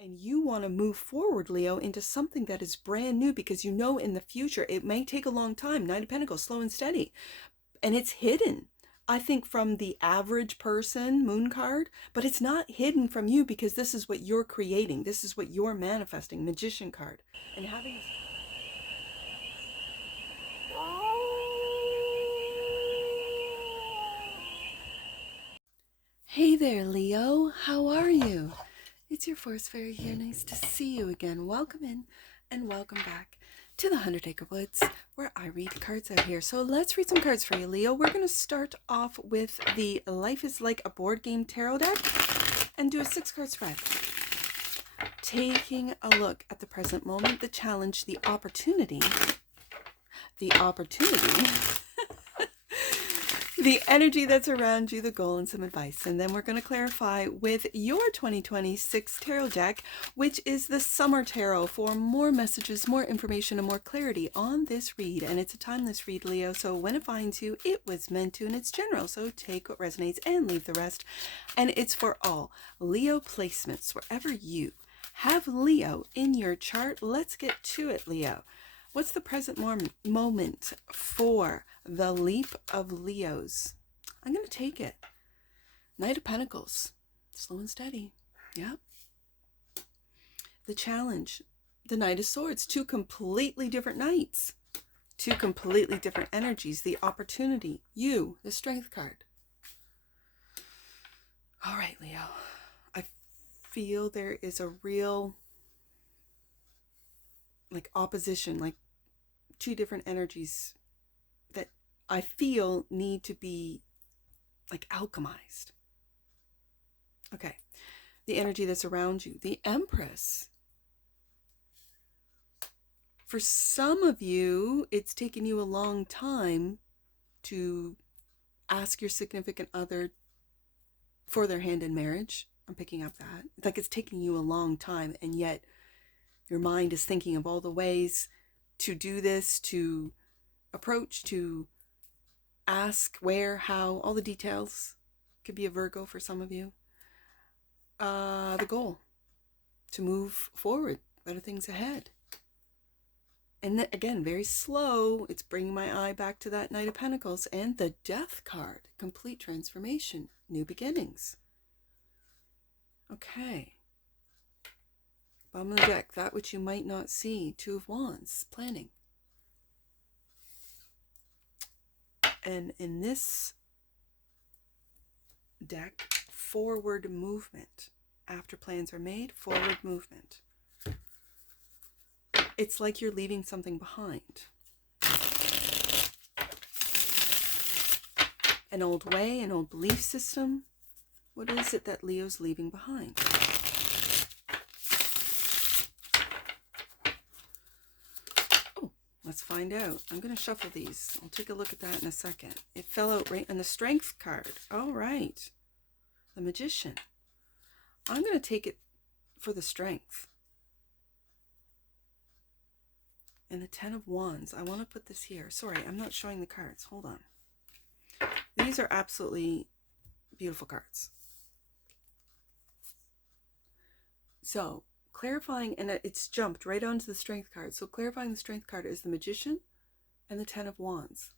And you want to move forward, Leo, into something that is brand new because you know in the future it may take a long time. Knight of Pentacles, slow and steady. And it's hidden, I think, from the average person, moon card, but it's not hidden from you because this is what you're creating. This is what you're manifesting, magician card. And having... Hey there, Leo. How are you? It's your Force Fairy here. Nice to see you again. Welcome in and welcome back to the 100 Acre Woods, where I read cards out here. So let's read some cards for you, Leo. We're going to start off with the Life is Like a Board Game Tarot deck and do a 6-card spread. Taking a look at the present moment, the challenge, the opportunity, the energy that's around you, the goal, and some advice. And then we're going to clarify with your 2026 tarot deck, which is the Summer Tarot, for more messages, more information, and more clarity on this read. And it's a timeless read, Leo, so when it finds you, it was meant to, and it's general. So take what resonates and leave the rest. And it's for all Leo placements, wherever you have Leo in your chart. Let's get to it, Leo. What's the present moment for the leap of Leos? I'm going to take it. Knight of Pentacles. Slow and steady. Yep. The challenge. The Knight of Swords. Two completely different knights. Two completely different energies. The opportunity. You. The Strength card. All right, Leo. I feel there is a real opposition, two different energies that I feel need to be alchemized. Okay. The energy that's around you, the Empress. For some of you, it's taken you a long time to ask your significant other for their hand in marriage. I'm picking up that. It's like it's taking you a long time, and yet your mind is thinking of all the ways to do this, to approach, to ask, where, how, all the details. Could be a Virgo for some of you. The goal, to move forward, better things ahead. And then, again, very slow. It's bringing my eye back to that Knight of Pentacles and the Death card. Complete transformation, new beginnings. Okay. Bottom of the deck, that which you might not see. Two of Wands, planning. And in this deck, forward movement. After plans are made, forward movement. It's like you're leaving something behind. An old way, an old belief system. What is it that Leo's leaving behind? Oh, let's find out. I'm going to shuffle these. I'll take a look at that in a second. It fell out right on the Strength card. All right. The Magician. I'm going to take it for the Strength. And the Ten of Wands. I want to put this here. Sorry, I'm not showing the cards. Hold on. These are absolutely beautiful cards. So, clarifying, and it's jumped right onto the Strength card. So, clarifying the Strength card is the Magician and the Ten of Wands.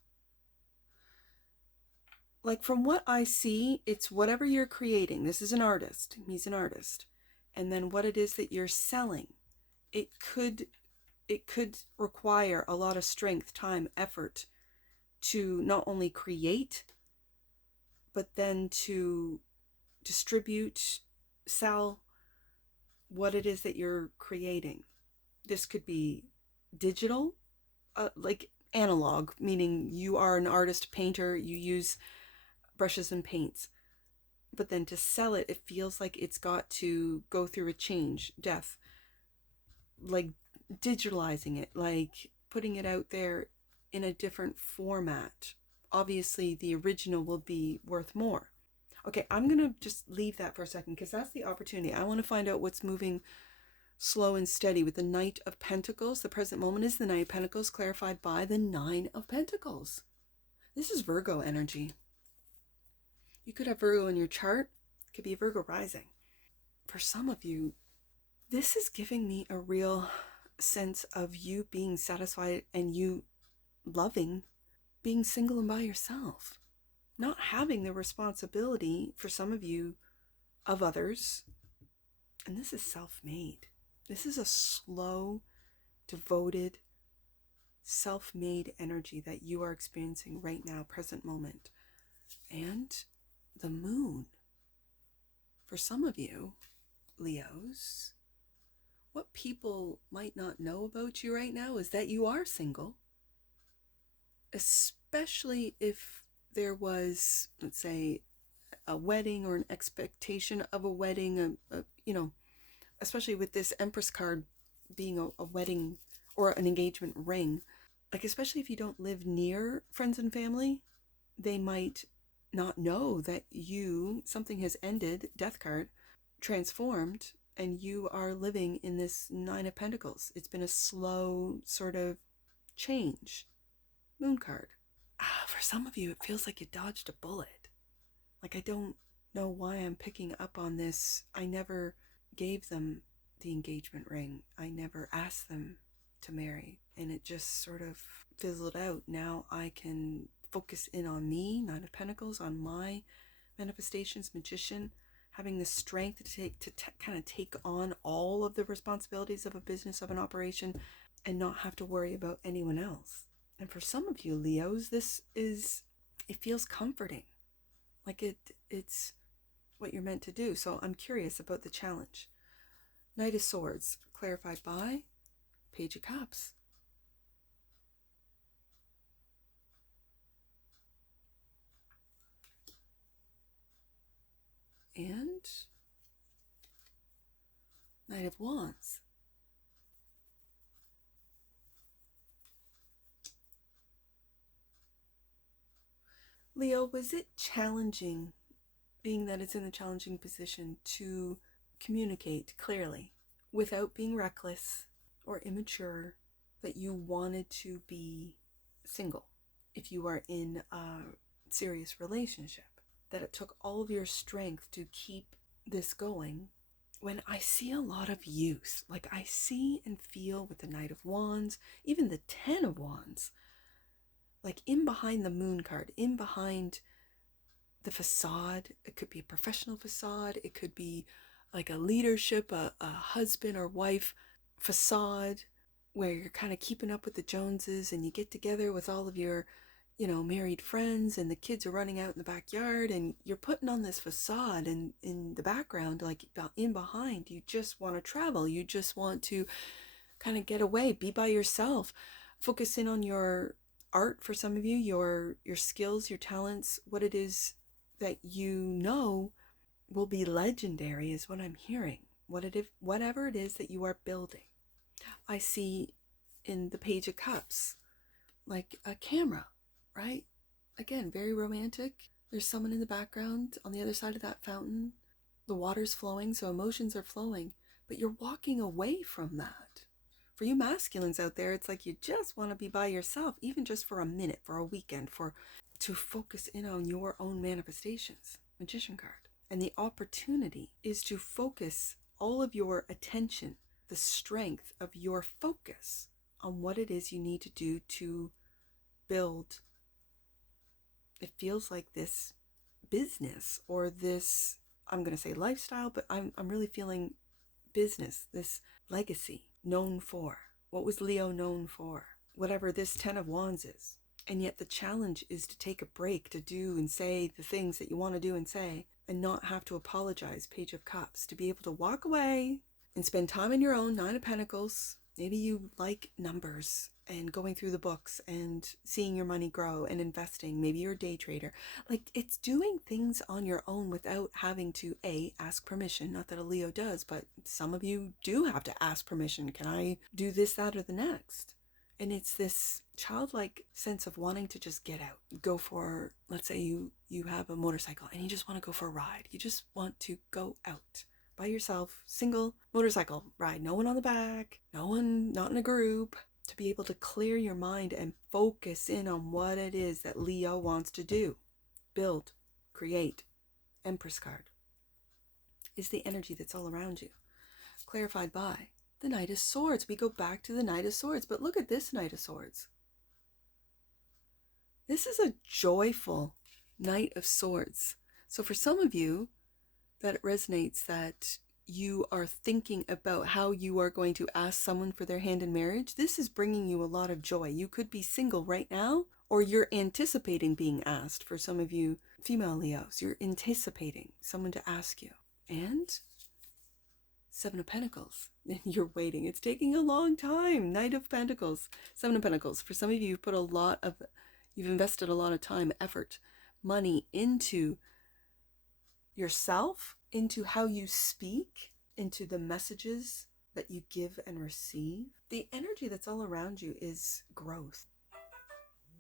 From what I see, it's whatever you're creating. This is an artist. He's an artist. And then what it is that you're selling. It could require a lot of strength, time, effort to not only create, but then to distribute, sell what it is that you're creating. This could be digital, analog, meaning you are an artist, painter, you use brushes and paints. But then to sell it, it feels like it's got to go through a change, death, digitalizing it, putting it out there in a different format. Obviously, the original will be worth more. Okay, I'm going to just leave that for a second because that's the opportunity. I want to find out what's moving slow and steady with the Knight of Pentacles. The present moment is the Knight of Pentacles, clarified by the Nine of Pentacles. This is Virgo energy. You could have Virgo in your chart. It could be Virgo rising. For some of you, This is giving me a real sense of you being satisfied and you loving being single and by yourself, not having the responsibility for some of you of others. And this is self-made. This is a slow, devoted, self-made energy that you are experiencing right now, present moment. And the moon. For some of you, Leos, what people might not know about you right now is that you are single. Especially if there was, let's say, a wedding or an expectation of a wedding, especially with this Empress card being a wedding or an engagement ring. Like, especially if you don't live near friends and family, they might not know that something has ended, death card, transformed, and you are living in this Nine of Pentacles. It's been a slow sort of change. Moon card. For some of you, it feels like you dodged a bullet. Like, I don't know why I'm picking up on this. I never gave them the engagement ring. I never asked them to marry. And it just sort of fizzled out. Now I can focus in on me, Nine of Pentacles, on my manifestations, magician, having the strength to kind of take on all of the responsibilities of a business, of an operation, and not have to worry about anyone else. And for some of you, Leos, it feels comforting. Like it's what you're meant to do. So I'm curious about the challenge. Knight of Swords, clarified by Page of Cups. And Knight of Wands. Leo, was it challenging, being that it's in a challenging position, to communicate clearly without being reckless or immature that you wanted to be single if you are in a serious relationship? That it took all of your strength to keep this going? When I see a lot of youth, like I see and feel with the Knight of Wands, even the Ten of Wands, like in behind the Moon card, in behind the facade. It could be a professional facade, it could be like a leadership, a husband or wife facade, where you're kind of keeping up with the Joneses and you get together with all of your married friends, and the kids are running out in the backyard, and you're putting on this facade, and in the background, like in behind, you just want to travel, you just want to kind of get away, be by yourself, focus in on your art. For some of you, your skills, your talents, what it is that will be legendary is what I'm hearing. Whatever it is that you are building. I see in the Page of Cups like a camera, right? Again, very romantic. There's someone in the background on the other side of that fountain. The water's flowing, so emotions are flowing, but you're walking away from that. For you masculines out there, it's like you just want to be by yourself, even just for a minute, for a weekend, to focus in on your own manifestations. Magician card. And the opportunity is to focus all of your attention, the strength of your focus on what it is you need to do to build. It feels like this business, or this, I'm going to say lifestyle, but I'm really feeling business, this legacy, known for. What was Leo known for? Whatever this Ten of Wands is. And yet the challenge is to take a break, to do and say the things that you want to do and say, and not have to apologize. Page of Cups. To be able to walk away and spend time in your own. Nine of Pentacles. Maybe you like numbers and going through the books and seeing your money grow and investing. Maybe you're a day trader. Like, it's doing things on your own without having to ask permission. Not that a Leo does, but some of you do have to ask permission. Can I do this, that, or the next? And it's this childlike sense of wanting to just get out, go for, let's say you have a motorcycle and you just want to go for a ride. You just want to go out by yourself, single motorcycle ride, no one on the back, no one, not in a group, to be able to clear your mind and focus in on what it is that Leo wants to do. Build, create. Empress card is the energy that's all around you. clarified by the Knight of Swords. We go back to the Knight of Swords, but look at this Knight of Swords. This is a joyful Knight of Swords. So for some of you, that resonates, that you are thinking about how you are going to ask someone for their hand in marriage. This is bringing you a lot of joy. You could be single right now, or you're anticipating being asked. For some of you female Leos, you're anticipating someone to ask you. And Seven of Pentacles. You're waiting. It's taking a long time. Knight of Pentacles. Seven of Pentacles. For some of you, you've invested a lot of time, effort, money into yourself, into how you speak, into the messages that you give and receive. The energy that's all around you is growth.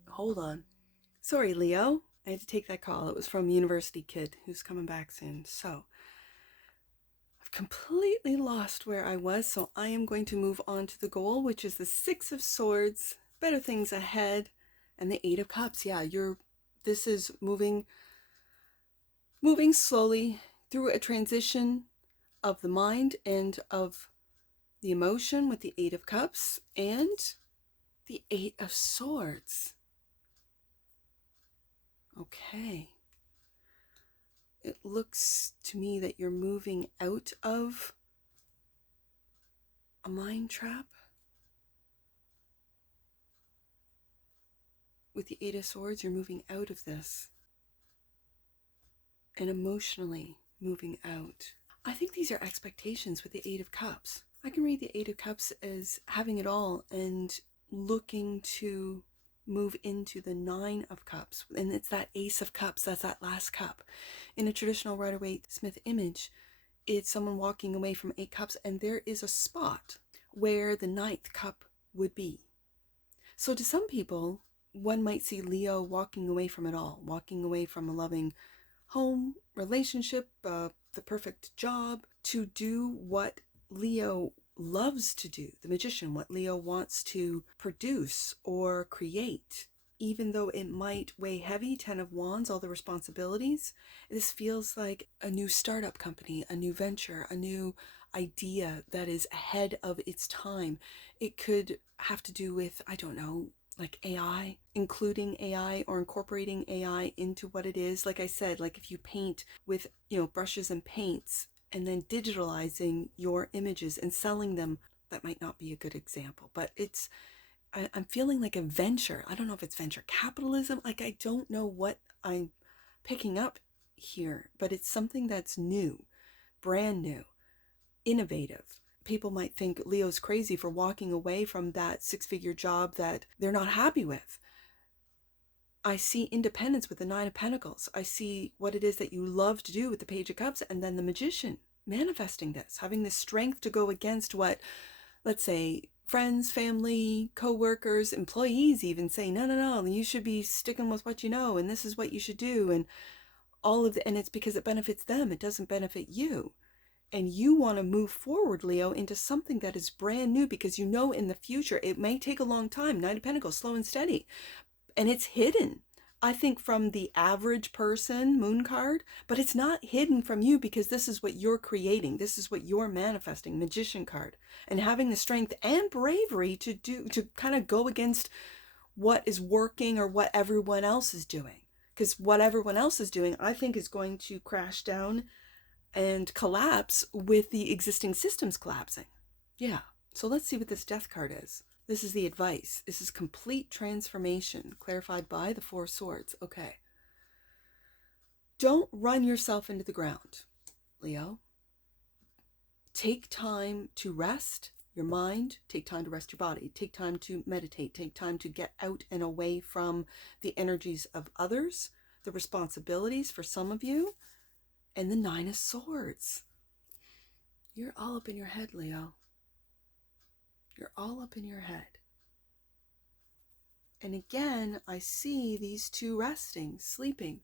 Hold on. Sorry, Leo. I had to take that call. It was from University Kid who's coming back soon. So I've completely lost where I was, so I am going to move on to the goal, which is the Six of Swords, better things ahead, and the Eight of Cups. Yeah, this is moving slowly through a transition of the mind and of the emotion with the Eight of Cups and the Eight of Swords. Okay. It looks to me that you're moving out of a mind trap with the Eight of Swords. You're moving out of this and emotionally moving out. I think these are expectations with the Eight of Cups. I can read the Eight of Cups as having it all and looking to move into the Nine of Cups. And it's that Ace of Cups, that's that last cup. In a traditional Rider-Waite-Smith image, it's someone walking away from 8 cups, and there is a spot where the 9th cup would be. So to some people, one might see Leo walking away from it all, walking away from a loving home, relationship, the perfect job, to do what Leo loves to do, the Magician, what Leo wants to produce or create. Even though it might weigh heavy, 10 of Wands, all the responsibilities, this feels like a new startup company, a new venture, a new idea that is ahead of its time. It could have to do with, I don't know, like AI, including AI or incorporating AI into what it is. Like I said, like if you paint with, brushes and paints and then digitalizing your images and selling them, that might not be a good example, but I'm feeling like a venture. I don't know if it's venture capitalism. Like, I don't know what I'm picking up here, but it's something that's new, brand new, innovative. People might think Leo's crazy for walking away from that 6-figure job that they're not happy with. I see independence with the 9 of Pentacles. I see what it is that you love to do with the Page of Cups, and then the Magician manifesting this, having the strength to go against what, let's say, friends, family, co-workers, employees even say, no, you should be sticking with what you know, and this is what you should do, and and it's because it benefits them, it doesn't benefit you. And you want to move forward, Leo, into something that is brand new, because you know in the future, it may take a long time. 9 of Pentacles, slow and steady. And it's hidden, I think, from the average person, Moon card, but it's not hidden from you, because this is what you're creating. This is what you're manifesting, Magician card. And having the strength and bravery to kind of go against what is working or what everyone else is doing. Because what everyone else is doing, I think, is going to crash down and collapse with the existing systems collapsing. Yeah. So let's see what this Death card is. This is the advice. This is complete transformation, clarified by the 4 swords. Okay. Don't run yourself into the ground, Leo. Take time to rest your mind. Take time to rest your body. Take time to meditate. Take time to get out and away from the energies of others, the responsibilities for some of you, and the 9 of Swords. You're all up in your head, Leo. You're all up in your head. And again, I see these 2 resting, sleeping.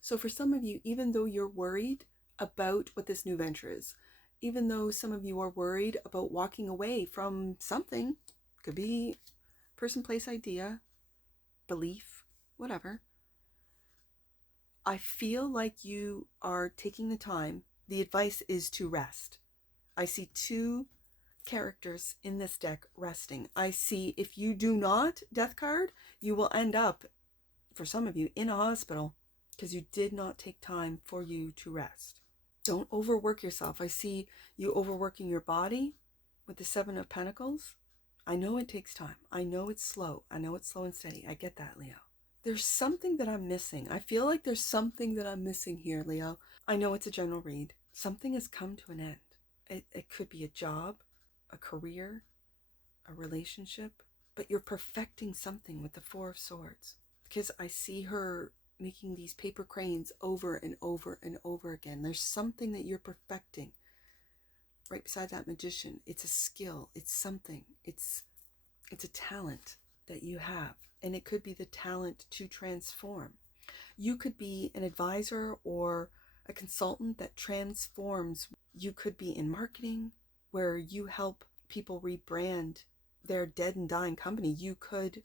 So for some of you, even though you're worried about what this new venture is, even though some of you are worried about walking away from something, could be person, place, idea, belief, whatever, I feel like you are taking the time. The advice is to rest. I see two characters in this deck resting. I see if you do not death card, you will end up, for some of you, in a hospital because you did not take time for you to rest. Don't overwork yourself. I see you overworking your body with the Seven of Pentacles. I know it takes time. I know it's slow. I know it's slow and steady. I get that, Leo. There's something that I'm missing. I feel like there's something that I'm missing here, Leo. I know it's a general read. Something has come to an end. It could be a job, a career, a relationship, but you're perfecting something with the Four of Swords. Because I see her making these paper cranes over and over and over again. There's something that you're perfecting right beside that Magician. It's a skill. It's something. It's a talent that you have. And it could be the talent to transform. You could be an advisor or a consultant that transforms. You could be in marketing where you help people rebrand their dead and dying company. You could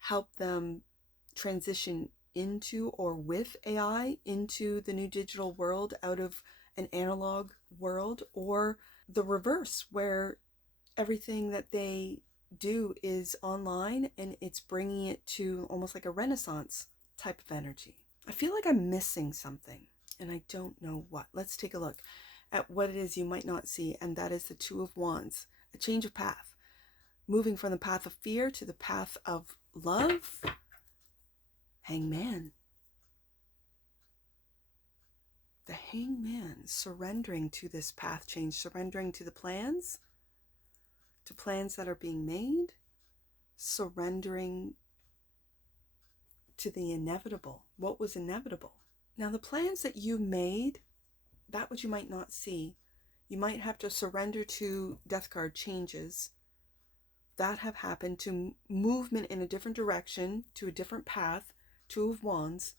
help them transition into or with AI into the new digital world out of an analog world, or the reverse where everything that they do is online and it's bringing it to almost like a Renaissance type of energy. I feel like I'm missing something and I don't know what. Let's take a look at what it is you might not see, and that is the Two of Wands, a change of path, moving from the path of fear to the path of love. Hangman. The Hangman, surrendering to this path change, surrendering to the plans, to plans that are being made, surrendering to the inevitable, what was inevitable. Now the plans that you made, that which you might not see, you might have to surrender to death card changes that have happened, to movement in a different direction, to a different path, Two of Wands,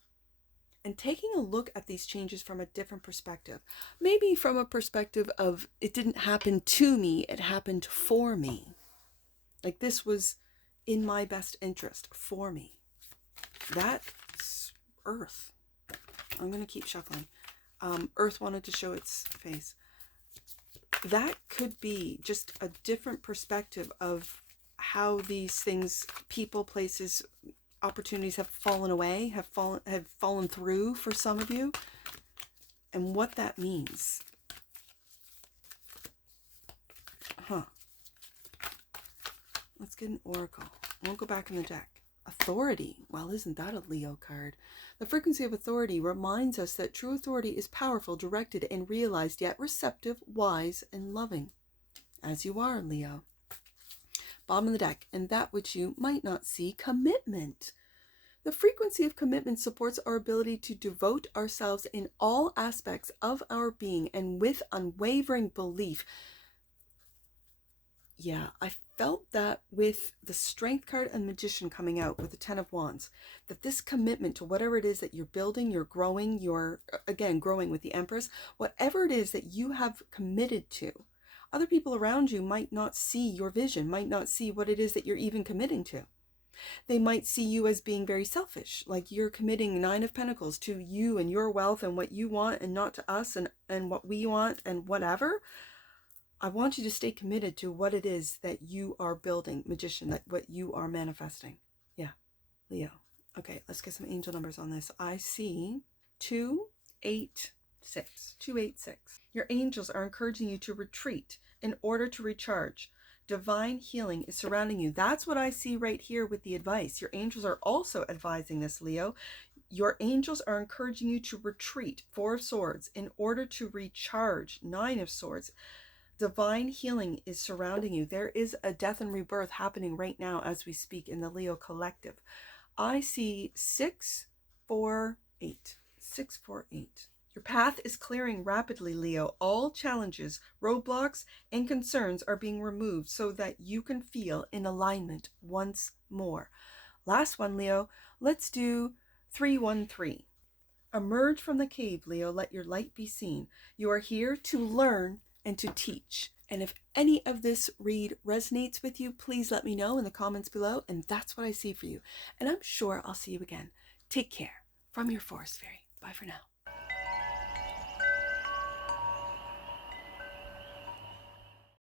and taking a look at these changes from a different perspective. Maybe from a perspective of, it didn't happen to me, it happened for me. Like this was in my best interest for me. That's Earth. I'm going to keep shuffling. Earth wanted to show its face. That could be just a different perspective of how these things, people, places, opportunities have fallen away, have fallen through for some of you, and what that means. Let's get an oracle. Won't go back in the deck. Authority. Well, isn't that a Leo card? The frequency of authority reminds us that true authority is powerful, directed, and realized, yet receptive, wise, and loving. As you are, Leo. Bottom of the deck, and that which you might not see, commitment. The frequency of commitment supports our ability to devote ourselves in all aspects of our being and with unwavering belief. Yeah, I felt that with the Strength card and Magician coming out with the Ten of Wands, that this commitment to whatever it is that you're building, you're growing, you're, again, growing with the Empress, whatever it is that you have committed to, other people around you might not see your vision, might not see what it is that you're even committing to. They might see you as being very selfish, like you're committing Nine of Pentacles to you and your wealth and what you want, and not to us and what we want and whatever. I want you to stay committed to what it is that you are building, Magician, that what you are manifesting. Yeah, Leo. Okay, let's get some angel numbers on this. I see 286. 286. Your angels are encouraging you to retreat in order to recharge. Divine healing is surrounding you. That's what I see right here with the advice. Your angels are also advising this, Leo. Your angels are encouraging you to retreat, Four of Swords, in order to recharge, Nine of Swords. Divine healing is surrounding you. There is a death and rebirth happening right now as we speak in the Leo collective. I see 648. 648. Your path is clearing rapidly, Leo. All challenges, roadblocks, and concerns are being removed so that you can feel in alignment once more. Last one, Leo. Let's do 313. Emerge from the cave, Leo. Let your light be seen. You are here to learn and to teach. And if any of this read resonates with you, please let me know in the comments below. And that's what I see for you. And I'm sure I'll see you again. Take care. From your Forest Fairy. Bye for now.